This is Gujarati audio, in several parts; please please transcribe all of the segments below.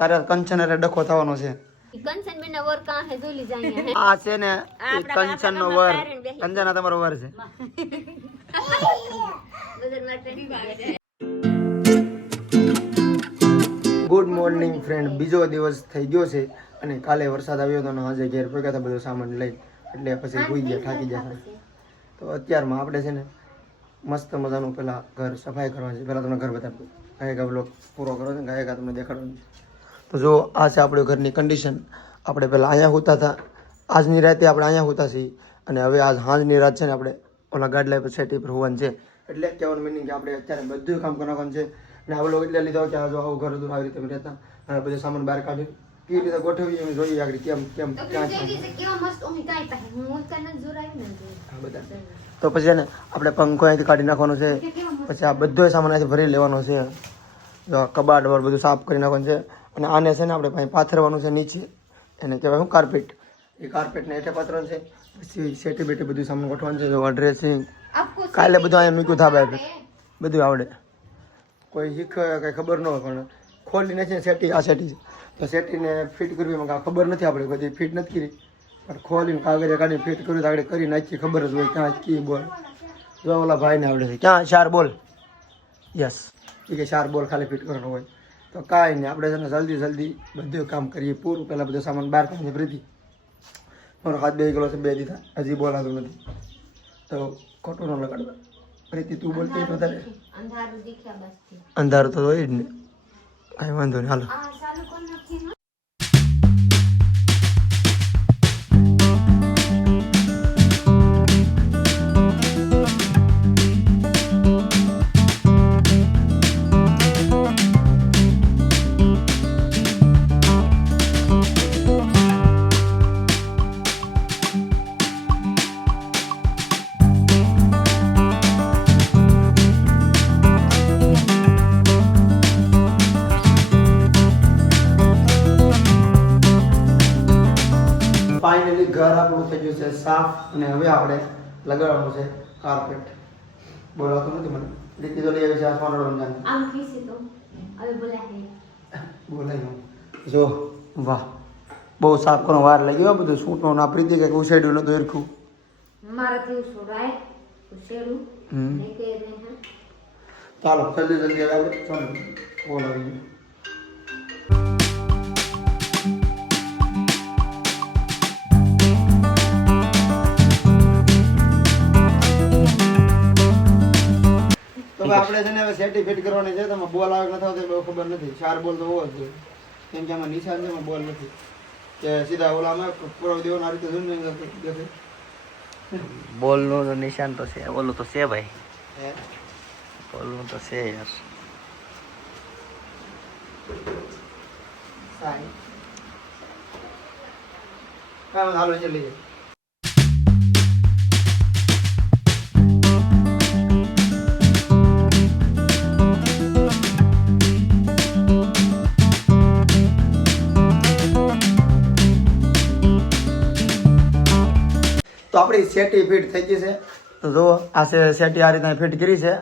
તારે કંચન એટલે ડખો થવાનો છે. કંચન બેના વર કાં હે જોલી જાય આ છે ને કંચન નો વર, કંચના તમારો વર છે. ગુડ મોર્નિંગ ફ્રેન્ડ, બીજો દિવસ થઈ ગયો છે અને કાલે વરસાદ આવ્યો હતો ને આજે ઘેર પગ્યા હતા બધો સામાન લઈ, એટલે પછી ભૂઈ ગયા, થાકી ગયા. તો અત્યારમાં આપણે છે ને મસ્ત મજાનું પેલા ઘર સફાઈ કરવાની છે. પહેલાં તમને ઘર બતાવું, ગાયકા બ્લોગ પૂરો કરો છે, ગાયકા તમને દેખાડવાનું છે. તો જો આ છે આપણું ઘરની કન્ડિશન. આપણે પહેલાં અહીંયા સૂતા હતા, આજની રાતે આપણે અહીંયા સૂતા છીએ અને હવે આજ સાંજની રાત છે ને આપણે ઓલા ગાડલા પર સેટી પર હોવાનું છે. એટલે કહેવાનું મિનિંગ કે આપણે અત્યારે બધું કામ કરવાનું છે. અને આ લોકો એટલે લીધો કે આ જો આવું ઘર હતું આવી રીતે રહેતા, અને બધું સામાન બહાર કાઢી કેવી રીતે ગોઠવી એમ જોઈએ આગળ કેમ કેમ ક્યાં બધા. તો પછી ને આપણે પંખો અહીંથી કાઢી નાખવાનો છે. પછી આ બધો સામાન અહીંથી ભરી લેવાનો છે. જો કબાટ વર બધું સાફ કરી નાખવાનું છે. અને આને છે ને આપણે પાસે પાથરવાનું છે નીચે, એને કહેવાય શું કાર્પેટ. એ કાર્પેટને હેઠે પાથરવાનું છે. પછી સેટી બેટી બધું સામાન ગોઠવાનું છે. જો ડ્રેસિંગ કાલે બધું અહીંયા મૂક્યું થાબા બધું આવડે. કોઈ શીખે કંઈ ખબર ન હોય પણ ખોલીને છે સેટી, આ સેટી છે તો સેટીને ફિટ કરવી એમાં કાંઈ ખબર નથી, આપણે બધી ફિટ નથી કરી પણ ખોલીને કાગળે કાઢીને ફિટ કરવી તો આપણે કરી નાખીએ, ખબર જ હોય ક્યાં કી બોલ. જો ઓલા ભાઈને આવડે છે ક્યાં 4 બોલ, યસ એ કે 4 બોલ ખાલી ફિટ કરવાનો હોય. તો કાંઈ નહીં, આપણે છે ને જલ્દી બધું કામ કરીએ પૂરું. પહેલાં બધું સામાન બહાર કાઢીને ફરીથી મારો હાથ 2 કિલો છે, 2 દીધા હજી બોલાતું નથી તો ખોટું ન લગાડવા. પ્રીતિ તું બોલતી તો તારે અંધારું તો હોય જ ને, કાંઈ વાંધો નહીં. હાલો ફાઇનલી ઘર આપણું થઈ ગયું છે સાફ અને હવે આપણે લગાડવાનું છે કાર્પેટ. બોલાવતું નથી મને, રીતિ તો લઈ આવી છે આસમાન રંગાન બોલાવી. જો વાહ બહુ સાફ કરવાનો વાર લાગી ગયો, બધું સૂટો ના પ્રીતિ કંઈક ઉછેડ્યું નતું ઈરખું ચાલો જલ્દી હવે આપણે ચાલો બોલાવી ગયું. આપણે છે ને હવે સેટી ફિટ કરવાની છે. તમે બોલ આવે નથી આવતો બહુ ખબર નથી. 4 બોલ તો હોવો જ જોઈએ, કેમ કે આમાં નિશાન છે એમાં બોલ નથી કે સીધા ઓલામાં પૂરો દેવાનો આ રીતે જોઈને બોલનું તો નિશાન તો છે, ઓલું તો છે ભાઈ, બોલનું તો છે યાર. કામ હાલો જલ્દી જાય. તો આપણી સેટી ફિટ થઈ ગઈ છે. તો જો આ સેટી આ રીતના ફિટ કરી છે.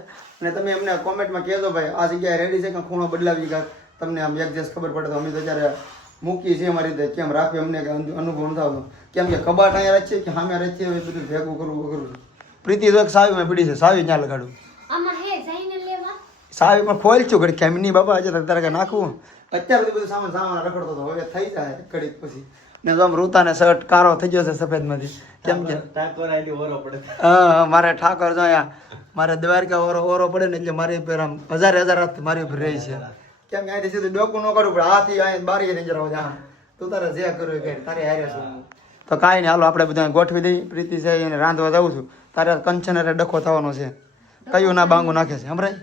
અને તમે અમને કોમેન્ટમાં કહેજો ભાઈ આ જગ્યાએ રેડી છે કે ખૂણો બદલાવી કે તમને આમ એડજસ્ટ ખબર પડે. તો અમે તો જ્યારે મૂકી છે અમારી રીતે કેમ રાખવી અમને અનુભવ નથી આવતો, કેમ કે કબાટ અહીંયા રાખીએ કે સામે રાખીએ બધું ભેગું કરવું. પ્રીતિ તો એક સાવીમાં પડી છે, સાવી ક્યાં લગાડું? સાવી પણ ખોલશું ઘડી કેમ નહીં બાબા, આજે તારે કે નાખવું. અત્યાર સુધી બધું સામાન રખડતો હતો, હવે થઈ જાય ઘડીક પછી. ને તો આમ રૂતાને શર્ટ કારો થઈ ગયો છે સફેદમાંથી, કેમ કે હા મારે ઠાકોર જો અહીંયા મારે દ્વારકા ઓરો પડે ને એટલે મારી ઉપર આમ હજાર હાથ મારી ઉપર રહી છે. કેમ કે અહીંથી સીધું ડોકું ન કાઢવું પડે, હાથી અહીં બારી નજર આવે જા તું તારે જે કરવું કે તારે હારે છું. તો કાંઈ નહીં, હાલો આપણે બધા ગોઠવી દઈ. પ્રીતિ છે એને રાંધવા જાઉં છું, તારે કંચન એટલે ડખો થવાનો છે. કયું ના બાંગું નાખે છે હમણાં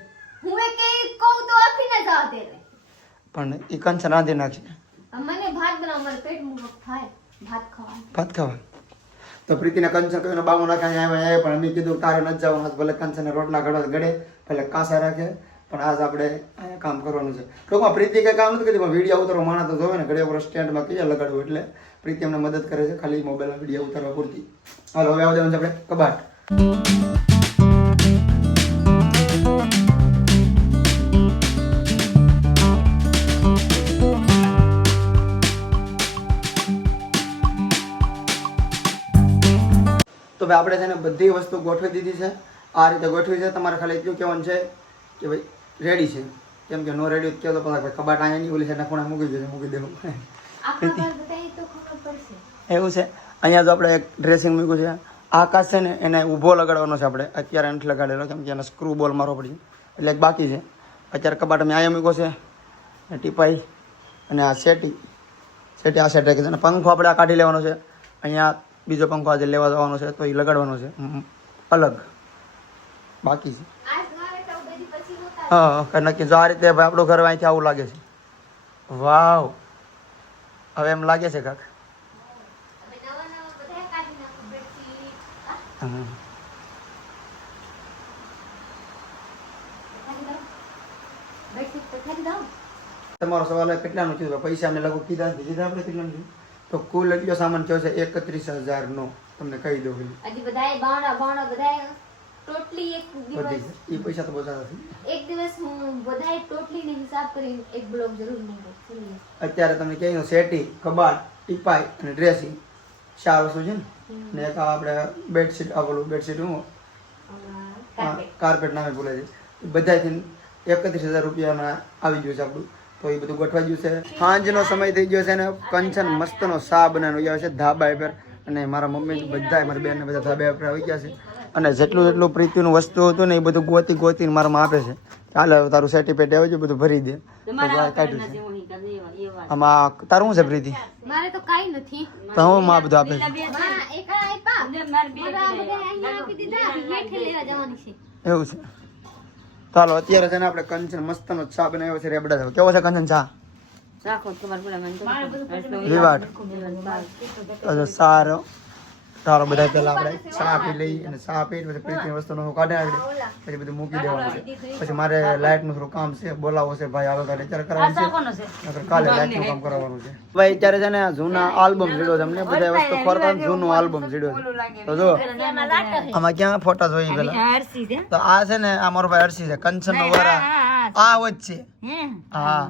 પણ એ કંચન રાંધી નાખશે. ભાત ખાવા તો પ્રીતિને કંચન કહીને બાંગું નાખે આવ્યા પણ અમે કીધું તારે નથી જવાનું, ભલે કંચન રોટલા ગળે ભલે કાંસા રાખે પણ આજ આપણે અહીંયા કામ કરવાનું છે. ટૂંકમાં પ્રીતિ કંઈ કામ નથી કીધું, વિડીયો ઉતારવા માણસ તો જોવે ને ઘડી ઉપર સ્ટેન્ડમાં કયા લગાડવું, એટલે પ્રીતિ અમને મદદ કરે છે ખાલી મોબાઈલમાં વિડીયો ઉતારવા પૂરતી. હાલો હવે આવવા દેવાનું છે આપણે કબાટ. તો ભાઈ આપણે છે ને બધી વસ્તુ ગોઠવી દીધી છે. આ રીતે ગોઠવી છે. તમારે ખાલી એટલું કહેવાનું છે કે ભાઈ રેડી છે. કેમ કે નો રેડી કહો તો ભાઈ કબાટ અહીંયા નહીં ઓલી સાઈડના ખૂણે મૂકી દેવું આખા ઘર બધાય તો ખબર પડશે. એવું છે. અહીંયા જો આપણે એક ડ્રેસિંગ મૂક્યું છે. આકાશ છે ને એને ઊભો લગાડવાનો છે. આપણે અત્યારે નથી લગાડેલો કેમ કે એને સ્ક્રૂ બોલ મારવો પડશે એટલે એક બાકી છે. અત્યારે કબાટ અમે અહીંયા મૂક્યો છે. ટીપાઈ અને આ સેટી આ સેટ રાખી છે. અને પંખો આપણે આ કાઢી લેવાનો છે. અહીંયા બીજો પંખો આજે લેવા જવાનો છે તો એ લગાડવાનો છે અલગ બાકી છે. આજ મારે તો બધી પછી નહોતા. હા નક્કી જો આ રીતે ભાઈ આપણું ઘર અહીંથી આવું લાગે છે. વાવ હવે એમ લાગે છે કાક. હવે નવા બધાય કાઢી નાખો બેડશીટ. હમ. કાઢી દો. બેડશીટ તો કાઢી દો. તમારો સવાલ હોય કેટલાનું કીધું પૈસા અમને લગભગ કીધા આપણે કેટલાનું કીધું તો કુલ એટલો સામાન કયો છે 31,000 નો તમને કહી દઉં હજી બધાય બાવણા બધાય ટોટલી એક બધી દિવસ એ પૈસા તો બધા નથી. એક દિવસ હું બધાય ટોટલી ને હિસાબ કરીને એક બ્લોગ જરૂર મૂકું. અત્યારે તમને કહ્યું સેટી કબાટ ટીપાઈ અને ડ્રેસિંગ 4 વસ્તુ છે ને અને એક આ આપણે બેડશીટ આવેલું બેડશીટ હું કાર્પેટ નામે બોલે છે એ બધાથી 31,000 રૂપિયામાં આવી ગયું છે આપણું. તો એ બધું ગોઠવાઈ ગયું છે. સાંજનો સમય થઈ ગયો છે અને કંચન મસ્તનો શા બનાવવાનો આવ્યો છે ધાબા પર. અને મારા મમ્મી બધા મારી બેન બધા ધાબા પર આવી ગયા છે. અને જેટલું પ્રીતિનું વસ્તુ હતું ને એ બધું ગોતીને મારામાં આપે છે. ચાલ હવે તારું સર્ટિફિકેટ આવી ગયું બધું ભરી દે. કાઢ્યું છે આમાં તારું શું છે પ્રીતિ? મારે તો કાઈ નથી. તો હું માં બધું આપે છે. એક આપ્યા મારા બધા અહીંયા આપી દીધા હેઠે લેવા જવાની છે. એવું છે. ચાલો અત્યારે છે ને આપણે કંચન મસ્તનો ચા બનાવ્યો છે રેબડા જેવો. કેવો છે કંચન ચા? વિવાદ તો સારો. ચાલો બધા પહેલા આપણે ચા પી લઈ અને ચા પી પછી પ્રીતિની વસ્તુનો કાઢી નાખી પછી બધું મૂકી દેવાનું છે. પછી મારે લાઇટનું થોડું કામ છે બોલાવો છે ભાઈ આવે કાલે અત્યારે કરવાનું છે. કાલે લાઇટનું કામ કરાવવાનું છે. ભાઈ અત્યારે છે ને જૂના આલ્બમ જીડ્યો છે અમને બધા વસ્તુ ખોરતા જૂનું આલ્બમ જીડ્યો છે. તો જો આમાં ક્યાં ફોટા જોઈ પેલા તો આ છે ને આ મારો ભાઈ હર્ષી છે કંચન નો વર આ વચ્ચે હા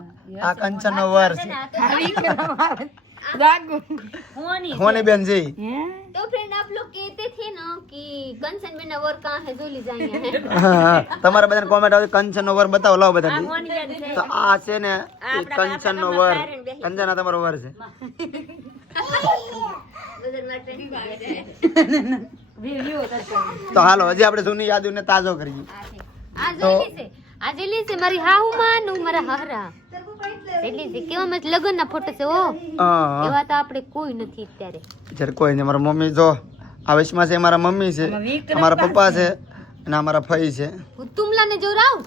આ કંચન નો વર છે होने बहन जी तो फ्रेंड आप लोग कहते थे ना कि कंचन में नवर कहाँ है जो ले जाएंगे તમારા બધાને કોમેન્ટ આવે કંચન નો વર બતાવો લાવો બધા તો આ છે ને એ કંચન નો વર કંચન આ તમારો વર છે તો હાલો હજી આપણે જૂની યાદોને તાજો કરીએ. આ જેલી છે મારી હાહુ માં નું મારા હહરા એટલી છે કેવા મત લગન ના ફોટો છે ઓ એવા તો આપણે કોઈ નથી અત્યારે. જ્યારે કોઈ નહીં. મારા મમ્મી જો આ વશમાં છે મારા મમ્મી છે મારા પપ્પા છે અને અમારા ફઈ છે. હું તુમલા ને જોરાવ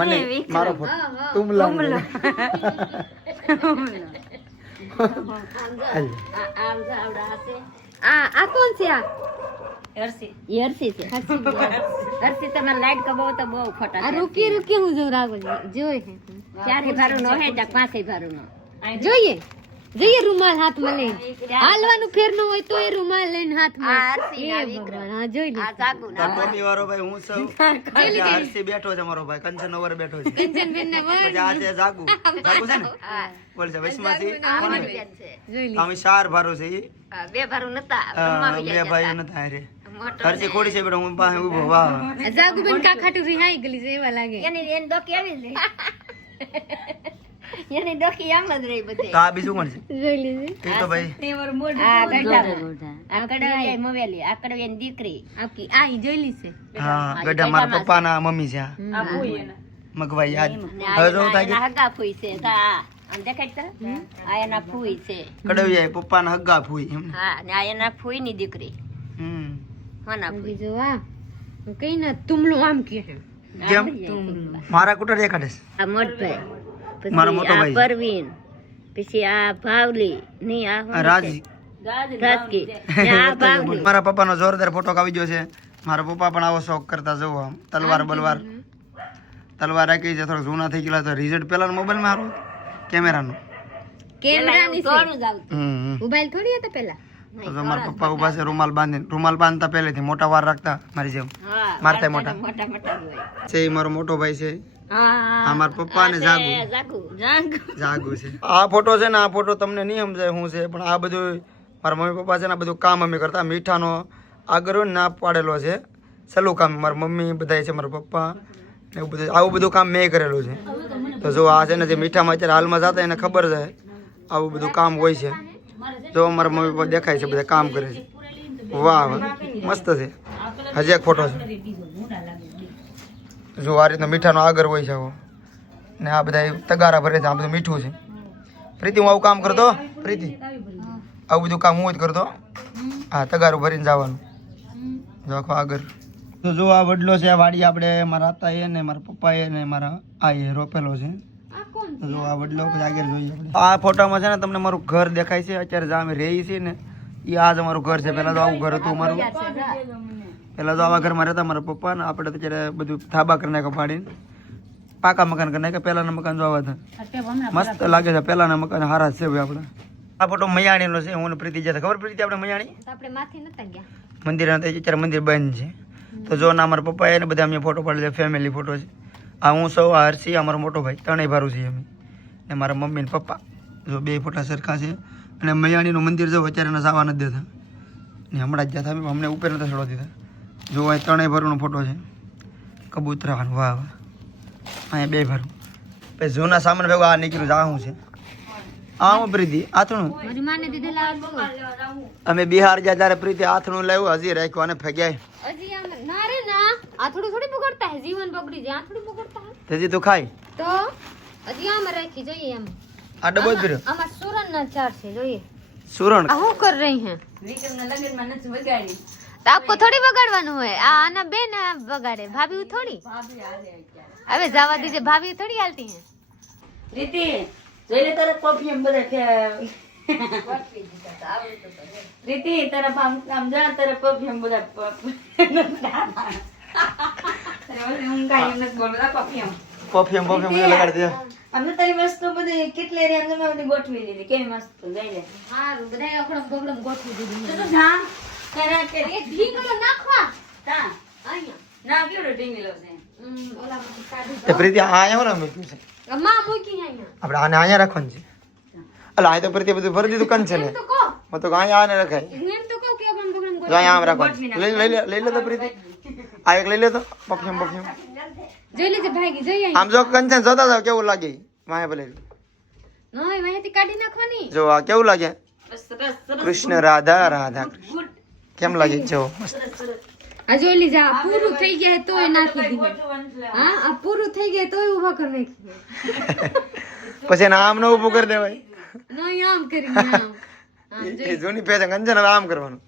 મને મારો ફોટો તુમલા આ કોણ છે આ હર્ષી છે હર્ષી તમારે લાઈટ કબો તો બહુ ખોટા આ રૂકી હું જોરાવ જોઈ ચારે ભારું નો હે તો પાંચે ભારું નો જોઈએ રૂમાલ હાથમાં લઈને હાલવાનું ફેરનું હોય તો એ રૂમાલ લઈને હાથમાં હા જોઈ લે આ જાગુ તો ટોપી વાળો ભાઈ હું છું હર્ષી બેઠો છે મારો ભાઈ કંચન ઓવર બેઠો છે કંચન બેન ના પછી આ છે જાગુ છે ને બોલ છે વશમાંથી જોઈ લે અમે 4 ભારો છે ઈ બે ભારું નતા બે ભાઈ નતા રે હર્ષી ખોડી છે બેટા હું પાસે ઊભો વાહ જાગુ બેન કા ખાટું રિહાઈ ગલી છે એવા લાગે એની ડોકી આવી છે એની ડોકી આમ જ રહી બધે તો આ બીજું કોણ છે જોઈ લીધું એ તો ભાઈ આ ગઢા આ કડવી મોવેલી આ કડવી એની દીકરી આપકી આ ઈ જોઈ લી છે હા ગઢા મારા પપ્પાના મમ્મી છે આ મગવાઈ યાદ હવે જો થાય કે હગા ફૂઈ છે તા આમ દેખાય છે આ એના ફૂઈ છે કડવી પપ્પાના હગ્ગા ફૂઈ એમ હા ને આ એના ફૂઈ ની દીકરી હમ હોના ફૂઈ બીજો આ કઈ ના તુમલો આમ કે કેમ મારા કુટર દેખાડે છે આ મોટભાઈ મારો પછી મોટો આ ભાઈ છે. પરવીન પછી આ ભાવલી ની આ આ રાજી રાજકી ને આ ભાવલી મારા પપ્પાનો જોરદાર ફોટો આવી ગયો છે. મારા પપ્પા પણ આવો શોખ કરતા જોવો આમ તલવાર રાખી છે થોડો જૂના થઈ ગયેલા તો રિઝલ્ટ પેલા મોબાઈલ માં હારું કેમેરાનું કેમેરાની છે હમ મોબાઈલ થોડી હતા પેલા તો મારા પપ્પા ઉભા છે રૂમાલ બાંધતા પહેલેથી મોટા વાર રાખતા મારી જેમ હા મારતા મોટા મોટા મોટા હોય છે ઈ મારો મોટો ભાઈ છે હા આ મારા પપ્પા ને જાગુ જાગુ છે. આ ફોટો છે ને આ ફોટો તમને નહીં સમજાય શું છે પણ આ બધું મારા મમ્મી પપ્પા છે ને આ બધું કામ અમે કરતા મીઠાનો આગળ ના પાડેલો છે સલું કામ મારા મમ્મી બધા છે મારા પપ્પા ને એવું બધું આવું બધું કામ મેં કરેલું છે તો જો આ છે ને જે મીઠામાં અત્યારે હાલમાં જતા એને ખબર છે આવું બધું કામ હોય છે જો મારા મમ્મી પપ્પા દેખાય છે બધા કામ કરે છે વાહ વાહ મસ્ત છે હજી એક ફોટો છે જો આ રીતનો મીઠાનો આગળ હોય છે આવો ને આ બધા તગારા ભરે છે આ બધું મીઠું છે પ્રીતિ હું આવું કામ કરતો પ્રીતિ આવું બધું કામ હું જ કરતો હા તગારું ભરીને જવાનું જો આખો આગળ તો જો આ વડલો છે આ વાડી આપણે મારા તાએ ને મારા પપ્પાએ ને મારા આએ રોપેલો છે તો જો આ વડલો પછી આગળ જોઈએ આપણે આ ફોટામાં છે ને તમને મારું ઘર દેખાય છે અત્યારે જ્યાં અમે રહીએ છીએ ને એ આ જ અમારું ઘર છે પહેલાં તો આવું ઘર હતું મારું પહેલાં તો આવા ઘરમાં રહેતા મારા પપ્પા ને આપણે તો અત્યારે બધું ધાબા કરી નાખ્યા પાડીને પાકા મકાન કરી નાખ્યા પહેલાંના મકાન જો આવા હતા મસ્ત લાગે છે પહેલાંના મકાન હારા છે ભાઈ આપણે આ ફોટો મયાણીનો છે હું ને પ્રીતિ જતા ખબર પ્રીતિ આપણે મયાણી આપણે માથે નતા ગયા મંદિર અત્યારે મંદિર બંધ છે તો જો ના અમારા પપ્પા એને બધા અમે ફોટો પાડેલા ફેમિલી ફોટો છે આ હું સૌ આ હર્ષી અમારો મોટો ભાઈ ત્રણેય ભારું છીએ અમે ને મારા મમ્મી ને પપ્પા જો બે ફોટા સરખા છે અને મયાણીનું મંદિર જો અત્યારે એને જવા નથી દેતા ને હમણાં જ જતા અમને ઉપર નતા છોડવા દીધા જો અહીં ત્રણેય ભારુંનો ફોટો છે કબૂતરાનો વાહ વાહ અહીંયા બે ભારું પછી જૂના સામાન ભેગો આ નીકળ્યું આ શું છે આ હું પ્રીતિ આથણું મારી માને દીધેલા અમે બિહાર ગયા ત્યારે પ્રીતિ આથણું લાવ્યું હજી રાખ્યું અને ફેગ્યા હજી આમ ના રે ના આથડું થોડી બગડતા હે જીવન બગડી જાય આથડું બગડતા હે હજી તું ખાય તો હજી આમ રાખી જોઈએ એમ આ ડબો જ પીર્યો આમાં સુરણ ના ચાર છે જોઈએ સુરણ આ હું કર રહી હે તો આપકો થોડી બગાડવાનું હોય આ આના બેન બગાડે ભાભી થોડી હવે જવા દીજે ભાભી થોડી હાલતી હે રીતિ જોઈ લે તારા પરફ્યુમ બધા રીતિ તારા આમ જા તારા પરફ્યુમ બધા હું કાઈ એમ નથી બોલતા પરફ્યુમ પરફ્યુમ બધું લગાડી દે અમને તારી વસ્તુ બધી કેટલી રે અમને બધી ગોઠવી લીધી કેવી મસ્ત જઈ લે હારું બધાય અકડમ બગડમ ગોઠવી દીધું તો જા તારા કે એ ઢીંગલો નાખવા તા અહીંયા ના કેવડો ઢીંગલો છે ઓલામાંથી કાઢી તે પ્રીતિ આ અહીંયા ને મૂક્યું છે માં મૂકી અહીંયા આપણે આને અહીંયા રાખવાનું છે અલા આ તો પ્રીતિ બધું ભરી દીધું કન છે ને એમ તો કહો મેં તો અહીંયા આને રખાય એમ તો કહો કે અકડમ બગડમ જો અહીંયા આમ રાખવાનું લઈ લે તો પ્રીતિ આ એક લઈ લે તો પરફ્યુમ જોઈ લેજે ભાગી જઈ આમ જો કંચન જોતા જાવ કેવું લાગે માયા ભલે નહીં માહિતી કાઢી નાખવાની જો આ કેવું લાગે બસ સરસ સરસ કૃષ્ણ રાધા રાધા ગુડ કેમ લાગે જો મસ્ત આ જોઈ લીજે આ પૂરું થઈ ગયા તોય નાખી દીધું હા આ પૂરું થઈ ગયા તોય ઊભા કરી નાખ્યું પછી એને આમ ન ઊભું કરી દેવાય નહીં આમ કરી આમ એ જૂની પેજ કંચન હવે આમ કરવાનું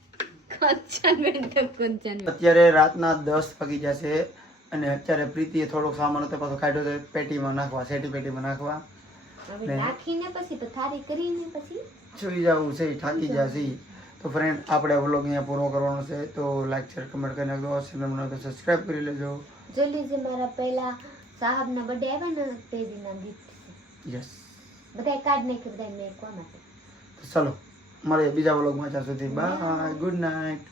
કંચન બેન તો કંચન અત્યારે રાતના 10 વાગી ગયા છે અને અત્યારે પ્રીતિએ થોડોક સામાન હતો પાછો કાઢ્યો છે પેટીમાં નાખવા સેટી પેટીમાં નાખવા હવે રાખીને પછી તો થારી કરીને પછી જોઈ જવું છે થાકી જશે તો ફ્રેન્ડ આપણે વ્લોગ અહીંયા પૂરો કરવાનો છે તો લાઈક શેર કમેન્ટ કરી નાખજો ચેનલ બનાવો તો સબસ્ક્રાઇબ કરી લેજો જોઈ લીજે મારા પહેલા સાહેબના બર્થડે આવ્યા ને તે દીના ગિફ્ટ યસ બધાય કાર્ડ નાખી બધાય મેં કોણ માટે તો ચલો મળીએ બીજા વ્લોગમાં ત્યાં સુધી બાય ગુડ નાઇટ